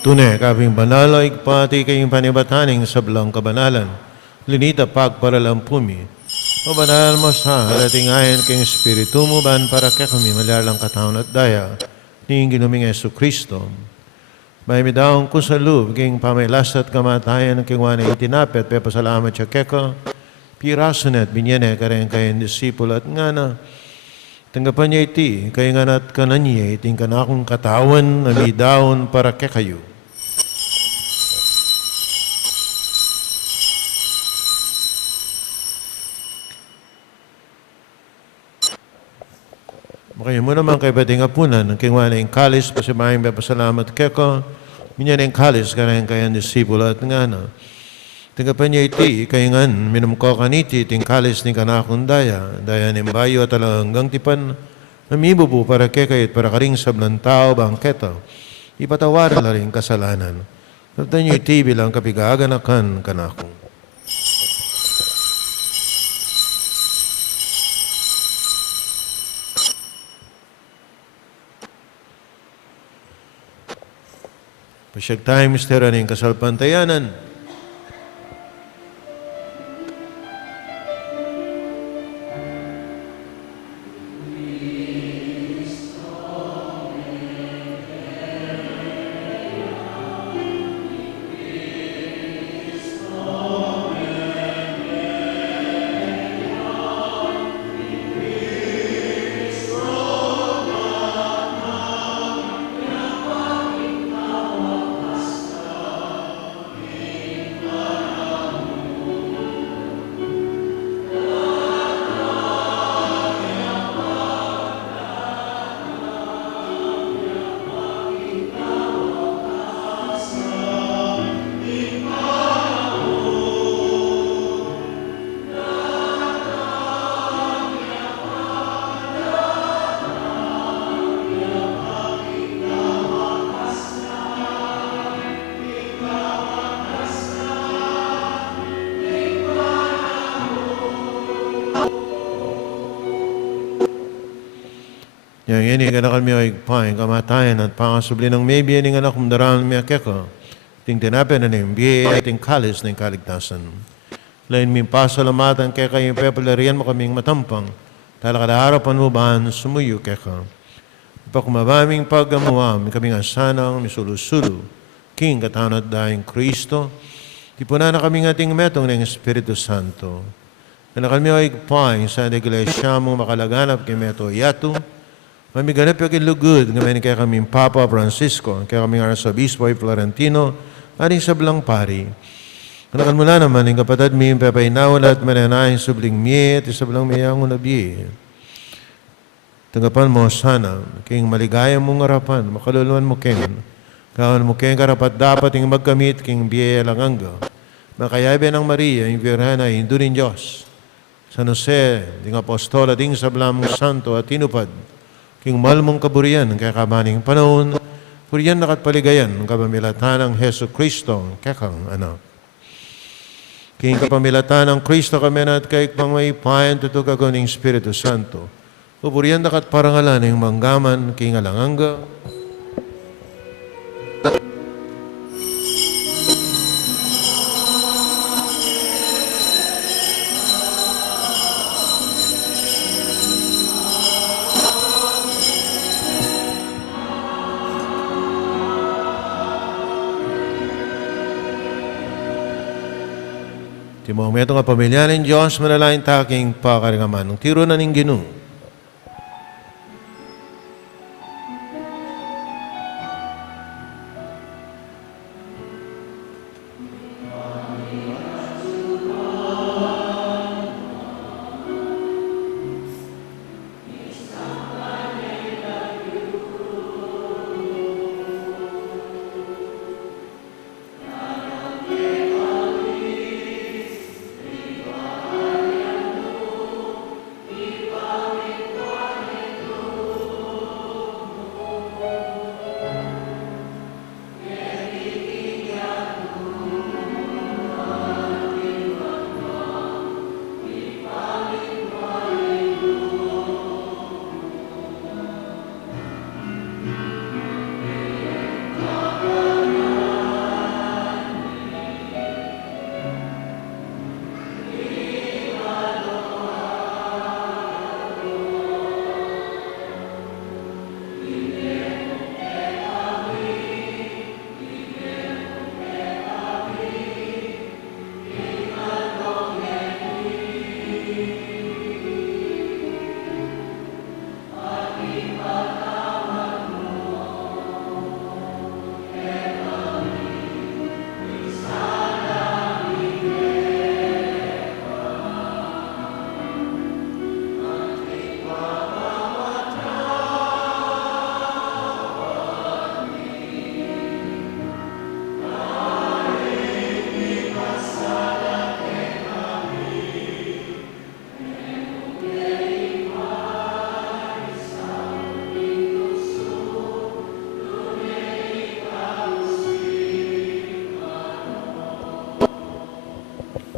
tunay kaping banalo igpati kayong panibataning sablang kabanalan, linita pagparalampumi, o banal mo sa halatingayan kayong espiritu mo ban para kaya kami malalang kataon at daya, ni ginuming Yesu Kristo. May midaong kusalub, king pamailas at kamatayan ng kingwana itinapit, pe pasalamat siya keka, piraso na at binyane ka rin kayong disipulo at nga na, tanggapan niya iti, kaya nga na't kanan niya, iting kanakong katawan na midaon para kaya kayo. Makayo mo naman kay Bading Apunan, ng kingwana yung kalis, pasimayang pasalamat keko, minyan yung kalis, karayan kayang disipulo at nga na. Tinggapan niya iti, kayangan, minumko kaniti, ting kalis ni kanakong daya, daya ng bayo at alanggang tipan, namibubu para kekayit para karing sablang tao bangketa, ipatawaran na rin kasalanan. Tapos niyo iti bilang kapigaganakan kanakong. Pasyag tayo, misteryo ng kasalpantayanan. Yang ini kana kami ay paing kamatayan at pangasubli ng may biya ng anak kumdaraan mi akeko. Ting tinapen na ng biya ting kalis ng kaligtasan. Lain mi pasalamatan kay kayong pepalarian mo kaming matampang. Tala kada harapan mo bahan sumuyo keka. Ipakumabaming paggamuam kaming asanang misulu-sulu. King katanat dahing Kristo. Tipuna na kaming ating metong ng Espiritu Santo. Kana kami ay paing sa iglesia mo makalaganap kay meto yatu. Mamiganap yung lugod, ngayon kaya kaming Papa Francisco, kaya kaming Arsobispo ay Florentino, aring sablang pari. Kanakan mo na naman, yung kapatid mi yung pepainawal at mananahin subling miye, at sablang miyang unabi. Tanggapan mo sana, king maligaya mong harapan, makaluluan mo king. Kawan mo king karapat dapat yung magkamit, king biye langanga. Makayabe ng Maria, yung Virhana, hindu rin Diyos. San Jose, yung apostola, ding sablang santo at tinupad. King malmong kaburian ng kakabaning panahon, kuriyan nakatpaligayan ng kapamilatan ng Heso Kristo, kakang anak. King kapamilatan ng Kristo kami na at kay pangmaypayan tutok ako ng Espiritu Santo. Upuriyan nakatparangalan ng manggaman, king alanganga, Timong meto nga pamilya ng Diyos, manalain taking pakaringaman ng tiro na ning Ginoo.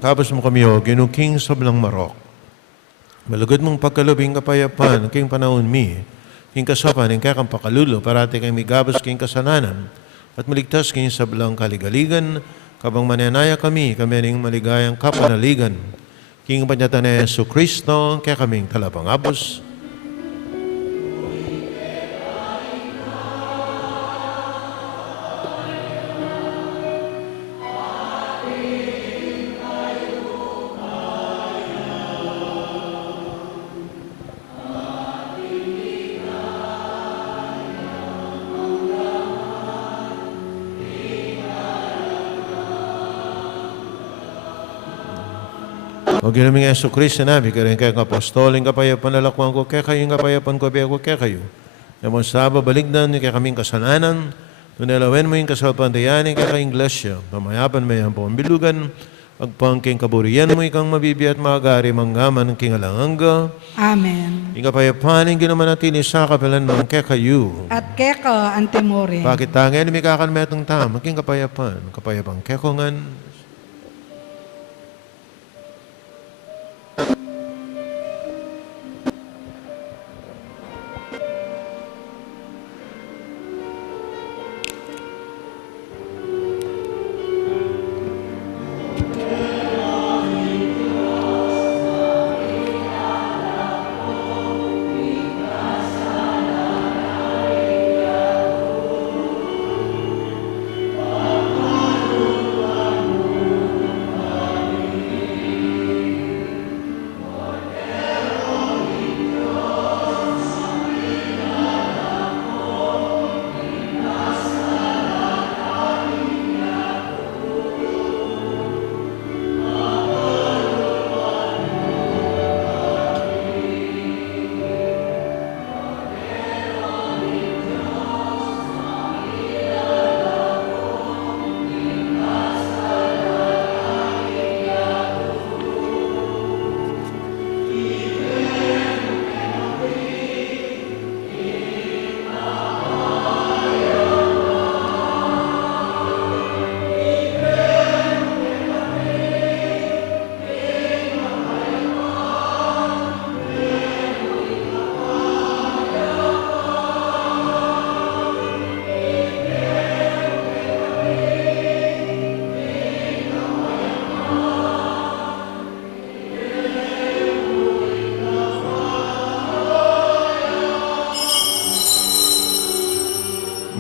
Tapos mo kami o, ginuking sablang marok. Malugod mong pagkalubing kapayapan, king panahon mi, king kasapan, king kakang pakalulo, parati kang migabas king kasananan, at maligtas kayo sa belang kaligaligan, kabang mananaya kami ning maligayang kapanaligan. King panyatan ni Yesu Kristo, kaya kaming talapangabos. O ginaming Yesu Kristo namin, kaya kayong apostoling kapayo panalakuan ko, kaya kayong kapayapan ko, kaya kayo. Naman sa babalignan, kaya kaming kasalanan, tunalawen mo yung kasalpantayanin, kaya kayong glasya, pamayapan mo yung pambilugan, agpangking kaburian mo ikang mabibi at magari manggaman ng kingalanganga. Amen. Yung kapayapan, yung ginamanatili sa kapilan ng kaya kayo. At keka antemore. Bakit tangin, may kakanmetong tama, king kapayapan kaya kongan.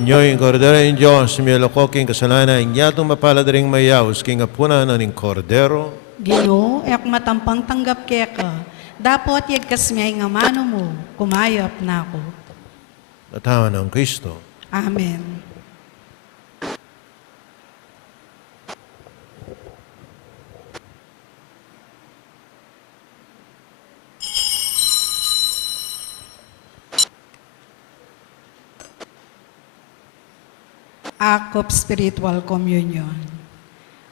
Nyo'y kordero ng Diyos, miyaloko king kasalanan, inyatong mapaladaring mayaws, king apunan ng kordero. Ginoo, ek matampang tanggap keka. Dapat yagkas miyay nga mano mo, kumayap na ako. Tatawan ng Kristo. Amen. Act of Spiritual Communion.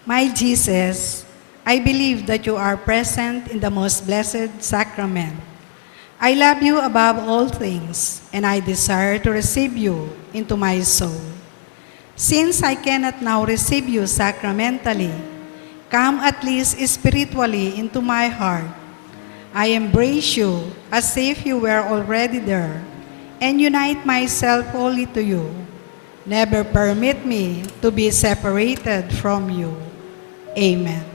My Jesus, I believe that you are present in the most blessed sacrament. I love you above all things, and I desire to receive you into my soul. Since I cannot now receive you sacramentally, come at least spiritually into my heart. I embrace you as if you were already there, and unite myself wholly to you. Never permit me to be separated from you. Amen.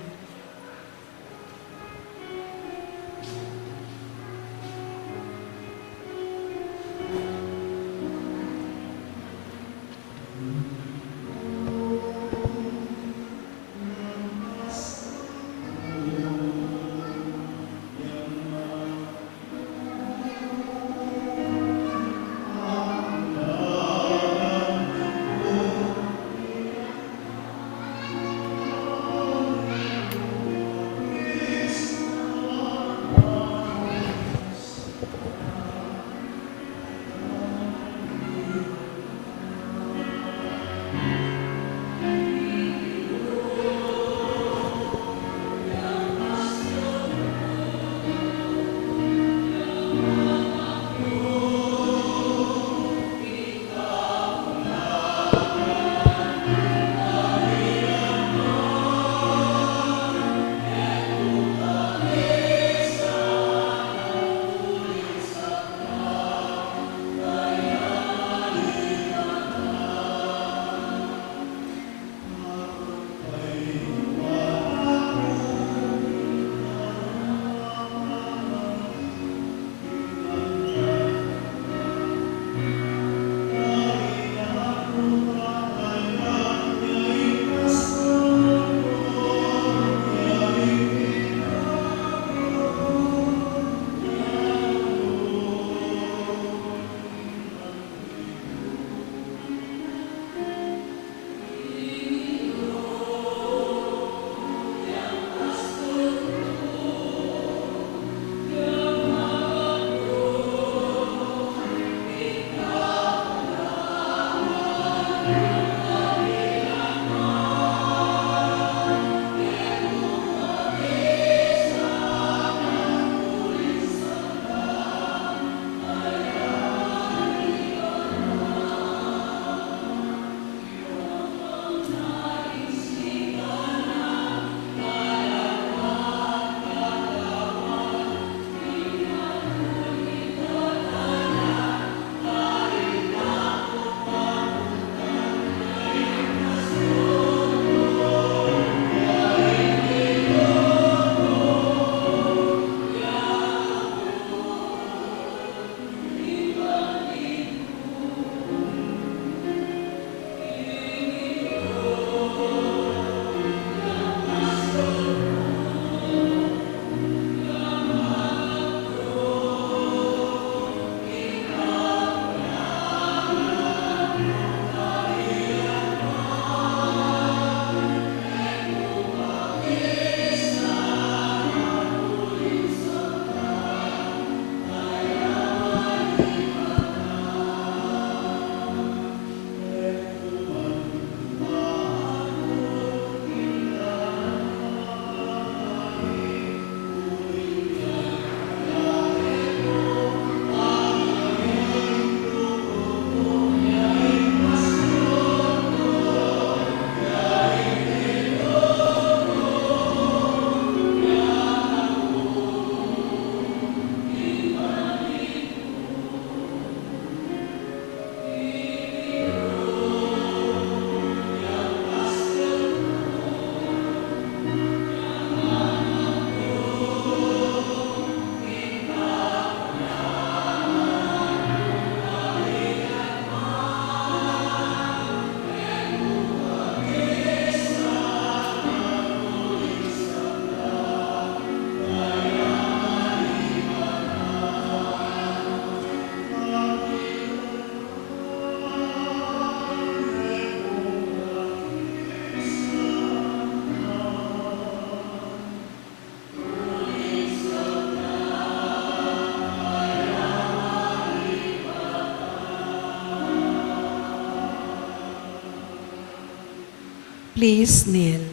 Please kneel.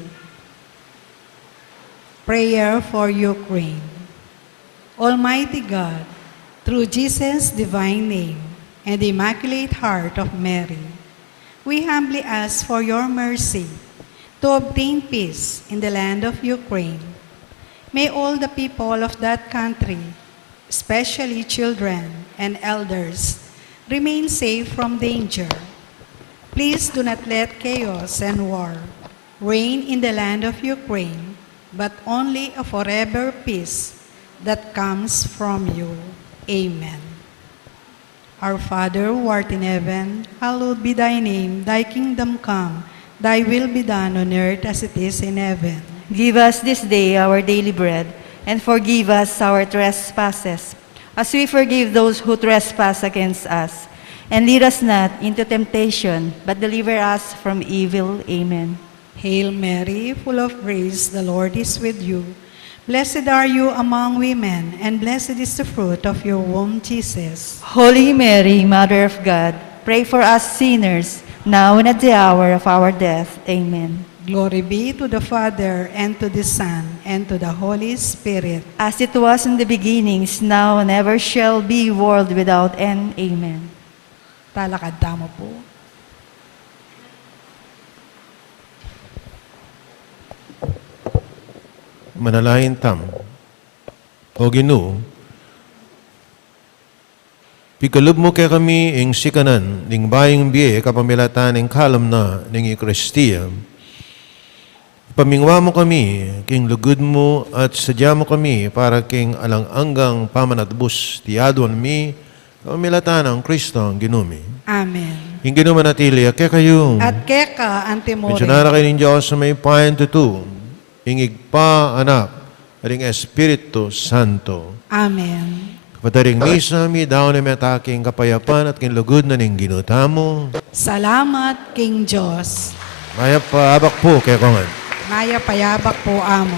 Prayer for Ukraine. Almighty God, through Jesus' divine name and the Immaculate Heart of Mary, we humbly ask for your mercy to obtain peace in the land of Ukraine. May all the people of that country, especially children and elders, remain safe from danger. Please do not let chaos and war reign in the land of Ukraine, but only a forever peace that comes from you. Amen. Our Father, who art in heaven, hallowed be thy name. Thy kingdom come, thy will be done on earth as it is in heaven. Give us this day our daily bread, and forgive us our trespasses, as we forgive those who trespass against us. And lead us not into temptation, but deliver us from evil. Amen. Hail Mary, full of grace, the Lord is with you. Blessed are you among women, and blessed is the fruit of your womb, Jesus. Holy Mary, Mother of God, pray for us sinners, now and at the hour of our death. Amen. Glory be to the Father, and to the Son, and to the Holy Spirit. As it was in the beginnings, now and ever shall be, world without end. Amen. Talakad tamo po. Manalayin tam. O Ginoo, pikalub mo kay kami ing sikanan, ning bayang biye kapamilatan ing kalam na ning Ikristiya. Pamingwa mo kami, king lugod mo at sadya mo kami para king alang-anggang pamanatbus tiyadwan mi kapamilatan ang Kristo ang ginumi. Amen. Yung ginumanatili, kaya kayo. At keka, antimore. Mensyonara kayo ng Diyos sa may payan tutu, ingig pa anak, aring Espiritu Santo. Amen. Kapataring misa, mi daw na may ataking kapayapan at kinlugod na ning ginutamo. Salamat, King Diyos. Maya pa abak po kaya kongan. Maya payabak po amo.